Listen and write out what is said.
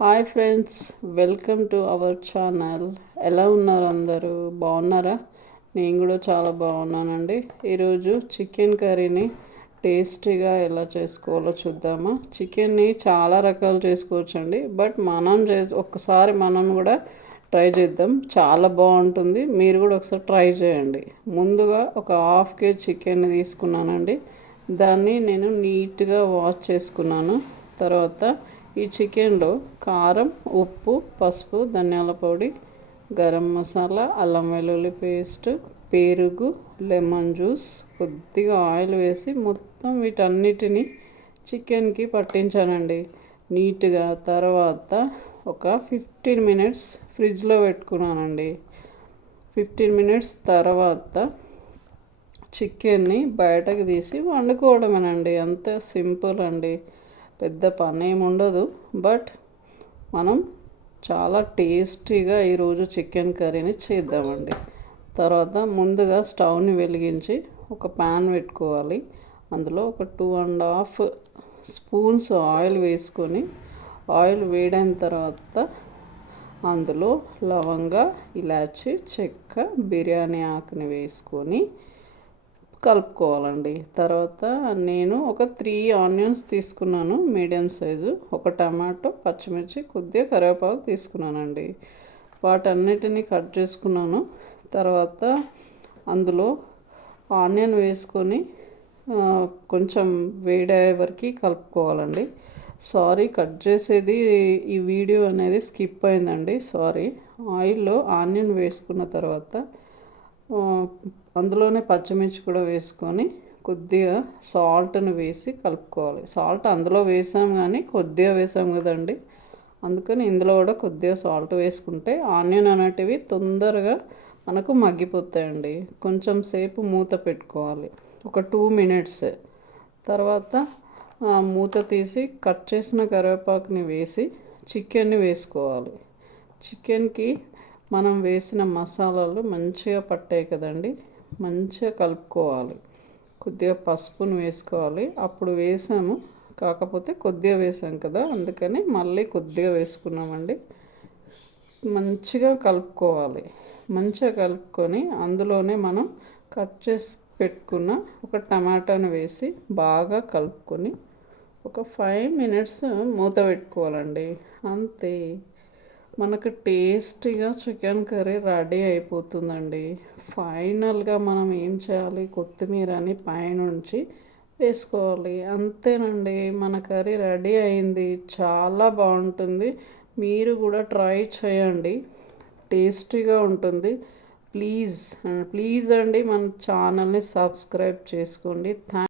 Hi friends, welcome to our channel. ఎలా ఉన్నారు అందరూ? బాగున్నారా? నేను కూడా చాలా బాగున్నానండి. ఈరోజు చికెన్ కర్రీని టేస్టీగా ఎలా చేసుకోవాలో చూద్దామా. చికెన్ని చాలా రకాలు చేసుకోవచ్చండి, బట్ ఒక్కసారి మనం కూడా ట్రై చేద్దాం. చాలా బాగుంటుంది. మీరు కూడా ఒకసారి ట్రై చేయండి. ముందుగా ఒక హాఫ్ కేజీ చికెన్ని తీసుకున్నానండి. దాన్ని నేను నీట్గా వాష్ చేసుకున్నాను. తర్వాత ఈ చికెన్లో కారం, ఉప్పు, పసుపు, ధనియాల పొడి, గరం మసాలా, అల్లం వెల్లుల్లి పేస్ట్, పెరుగు, లెమన్ జ్యూస్, కొద్దిగా ఆయిల్ వేసి మొత్తం వీటన్నిటిని చికెన్కి పట్టించానండి నీట్గా. తర్వాత ఒక 15 మినిట్స్ ఫ్రిడ్జ్లో పెట్టుకున్నానండి. 15 మినిట్స్ తర్వాత చికెన్ని బయటకు తీసి వండుకోవడమేనండి. అంతే సింపుల్ అండి. పెద్ద పని ఏమి ఉండదు, బట్ మనం చాలా టేస్టీగా ఈరోజు చికెన్ కర్రీని చేద్దామండి. తర్వాత ముందుగా స్టవ్ని వెలిగించి ఒక ప్యాన్ పెట్టుకోవాలి. అందులో ఒక 2.5 స్పూన్స్ ఆయిల్ వేసుకొని, ఆయిల్ వేడైన తర్వాత అందులో లవంగ, ఇలాచి, చెక్క, బిర్యానీ ఆకుని వేసుకొని కలుపుకోవాలండి. తర్వాత నేను ఒక 3 ఆనియన్స్ తీసుకున్నాను, మీడియం సైజు, ఒక టమాటో, పచ్చిమిర్చి, కొద్దిగా కరివేపాకు తీసుకున్నానండి. వాటన్నిటిని కట్ చేసుకున్నాను. తర్వాత అందులో ఆనియన్ వేసుకొని కొంచెం వేడయ్యే వరకు కలుపుకోవాలండి. సారీ, కట్ చేసేది ఈ వీడియో అనేది స్కిప్ అయిందండి, సారీ. ఆయిల్లో ఆనియన్ వేసుకున్న తర్వాత అందులోనే పచ్చిమిర్చి కూడా వేసుకొని కొద్దిగా సాల్ట్ని వేసి కలుపుకోవాలి. సాల్ట్ అందులో వేసాం కానీ కొద్దిగా వేసాం కదండి, అందుకని ఇందులో కూడా కొద్దిగా సాల్ట్ వేసుకుంటే ఆనియన్ అనేటివి తొందరగా మనకు మగ్గిపోతాయండి. కొంచెం సేపు మూత పెట్టుకోవాలి, ఒక 2 మినిట్స్. తర్వాత మూత తీసి కట్ చేసిన కరివేపాకుని వేసి చికెన్ని వేసుకోవాలి. చికెన్కి మనం వేసిన మసాలాలు మంచిగా పట్టాయి కదండి, మంచిగా కలుపుకోవాలి. కొద్దిగా పసుపును వేసుకోవాలి. అప్పుడు వేసాము, కాకపోతే కొద్దిగా వేసాం కదా, అందుకని మళ్ళీ కొద్దిగా వేసుకున్నామండి. మంచిగా కలుపుకోవాలి. మంచిగా కలుపుకొని అందులోనే మనం కట్ చేసి పెట్టుకున్న ఒక టమాటాను వేసి బాగా కలుపుకొని ఒక 5 మినిట్స్ మూత పెట్టుకోవాలండి. అంతే, మనకు టేస్టీగా చికెన్ కర్రీ రెడీ అయిపోతుందండి. ఫైనల్గా మనం ఏం చేయాలి, కొత్తిమీరని పైనుంచి వేసుకోవాలి. అంతేనండి, మన కర్రీ రెడీ అయింది. చాలా బాగుంటుంది. మీరు కూడా ట్రై చేయండి, టేస్టీగా ఉంటుంది. ప్లీజ్ ప్లీజ్ అండి, మన ఛానల్ని సబ్స్క్రైబ్ చేసుకోండి.